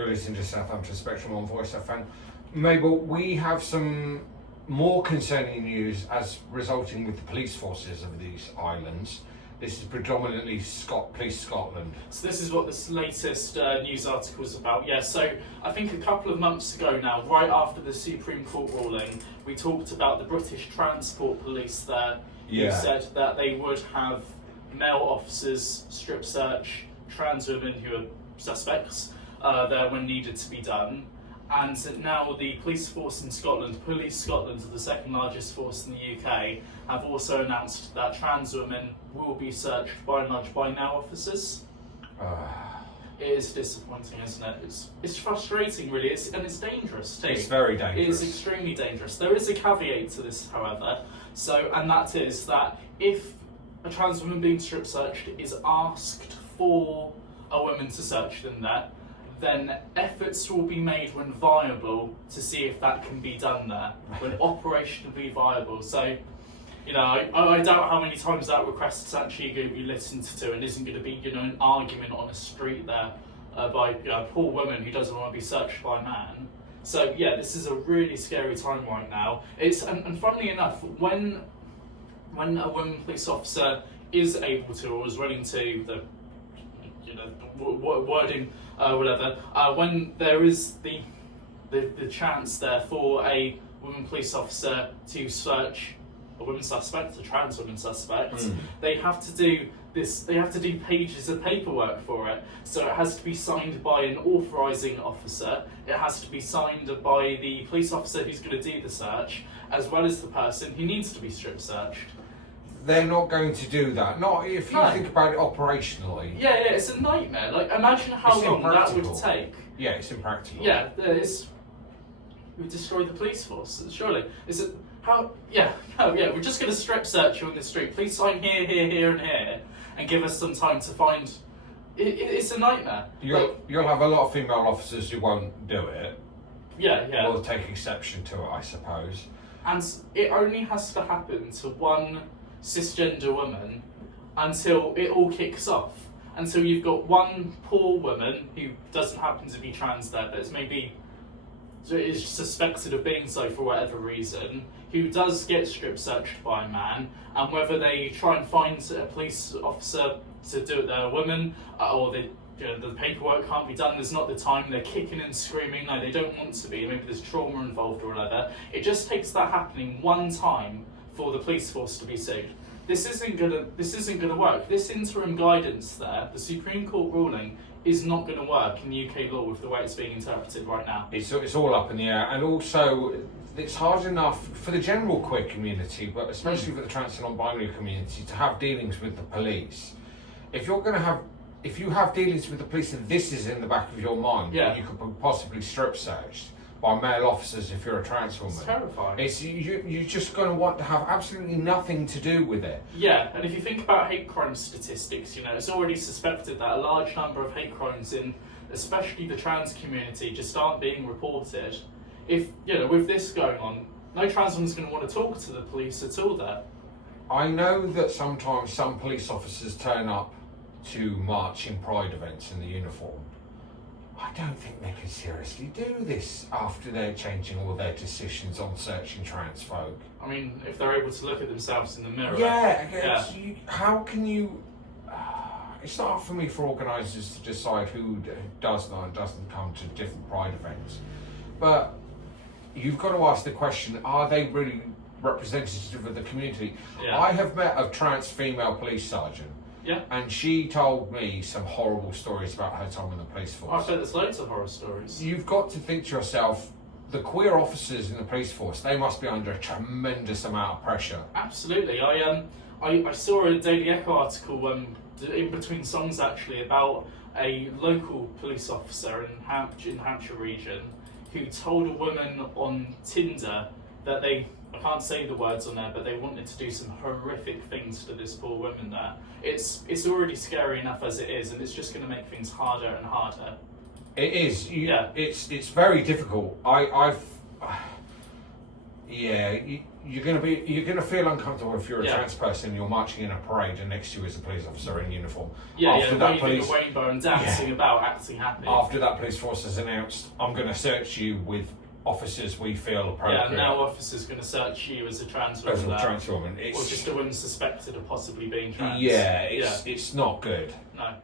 You're listening to Southampton Spectrum on Voice FM. Mabel, we have some more concerning news as resulting with the police forces of these islands. This is predominantly Police Scotland. So this is what this latest news article is about. Yeah, so I think a couple of months ago now, right after the Supreme Court ruling, we talked about the British Transport Police there, who said that they would have male officers strip search trans women who are suspects there when needed to be done. And now the police force in Scotland, Police Scotland, the second largest force in the UK, have also announced that trans women will be searched by and large by male officers. It is disappointing, isn't it? It's frustrating, really, and it's dangerous too. It's very dangerous. It is extremely dangerous. There is a caveat to this, however, and that is that if a trans woman being strip searched is asked for a woman to search them there, then efforts will be made when viable to see if that can be done there, when operationally viable. So, you know, I doubt how many times that request is actually going to be listened to and isn't going to be, you know, an argument on a street there by a poor woman who doesn't want to be searched by a man. So, yeah, this is a really scary time right now. And funnily enough, when a woman police officer is able to or is willing to, wording, whatever, when there is the chance there for a woman police officer to search a woman suspect, a trans woman suspect, they have to do this. They have to do pages of paperwork for it. So it has to be signed by an authorising officer. It has to be signed by the police officer who's going to do the search, as well as the person who needs to be strip searched. They're not going to do that. Not if you think about it operationally. Yeah, it's a nightmare. Like, imagine how long that would take. Yeah, it's impractical. Yeah, it would destroy the police force. Surely, is it how? Yeah, we're just going to strip search you on the street. Please sign here, here, here, and here, and give us some time to find. It's a nightmare. You'll have a lot of female officers who won't do it. Yeah. Will take exception to it, I suppose. And it only has to happen to one cisgender woman until it all kicks off. Until you've got one poor woman who doesn't happen to be trans there, but is suspected of being so for whatever reason, who does get strip searched by a man, and whether they try and find a police officer to do it, they're a woman, or the paperwork can't be done, there's not the time, they're kicking and screaming, no, they don't want to be, maybe there's trauma involved or whatever. It just takes that happening one time for the police force to be sued. This isn't gonna work. This interim guidance there, the Supreme Court ruling, is not going to work in UK law with the way it's being interpreted right now. It's all up in the air, and also it's hard enough for the general queer community, but especially for the trans and non-binary community, to have dealings with the police. If you have dealings with the police and this is in the back of your mind, and you could be possibly strip searched by male officers if you're a trans woman. It's terrifying. You're just going to want to have absolutely nothing to do with it. Yeah, and if you think about hate crime statistics, you know, it's already suspected that a large number of hate crimes in especially the trans community just aren't being reported. If, you know, with this going on, no trans woman's going to want to talk to the police at all there. I know that sometimes some police officers turn up to march in pride events in the uniform. I don't think they can seriously do this after they're changing all their decisions on searching trans folk. I mean, if they're able to look at themselves in the mirror. How can you... it's not up for me for organisers to decide who does not and doesn't come to different pride events. But you've got to ask the question, are they really representative of the community? Yeah. I have met a trans female police sergeant. Yeah. And she told me some horrible stories about her time in the police force. I bet there's loads of horror stories. You've got to think to yourself, the queer officers in the police force, they must be under a tremendous amount of pressure. Absolutely. I saw a Daily Echo article in between songs actually about a local police officer in Hampshire region who told a woman on Tinder that I can't say the words on there, but they wanted to do some horrific things to this poor woman there. It's already scary enough as it is, and it's just going to make things harder and harder. It is. It's very difficult. Yeah, you're gonna feel uncomfortable if you're a Yeah. trans person. You're marching in a parade, and next to you is a police officer in uniform. Yeah, After that waving police- a rainbow and dancing about, acting happy. After that police force has announced, I'm going to search you with officers we feel appropriate. Yeah, and now officers going to search you as a trans as woman. a trans woman, Or just a woman suspected of possibly being trans. it's not good. No.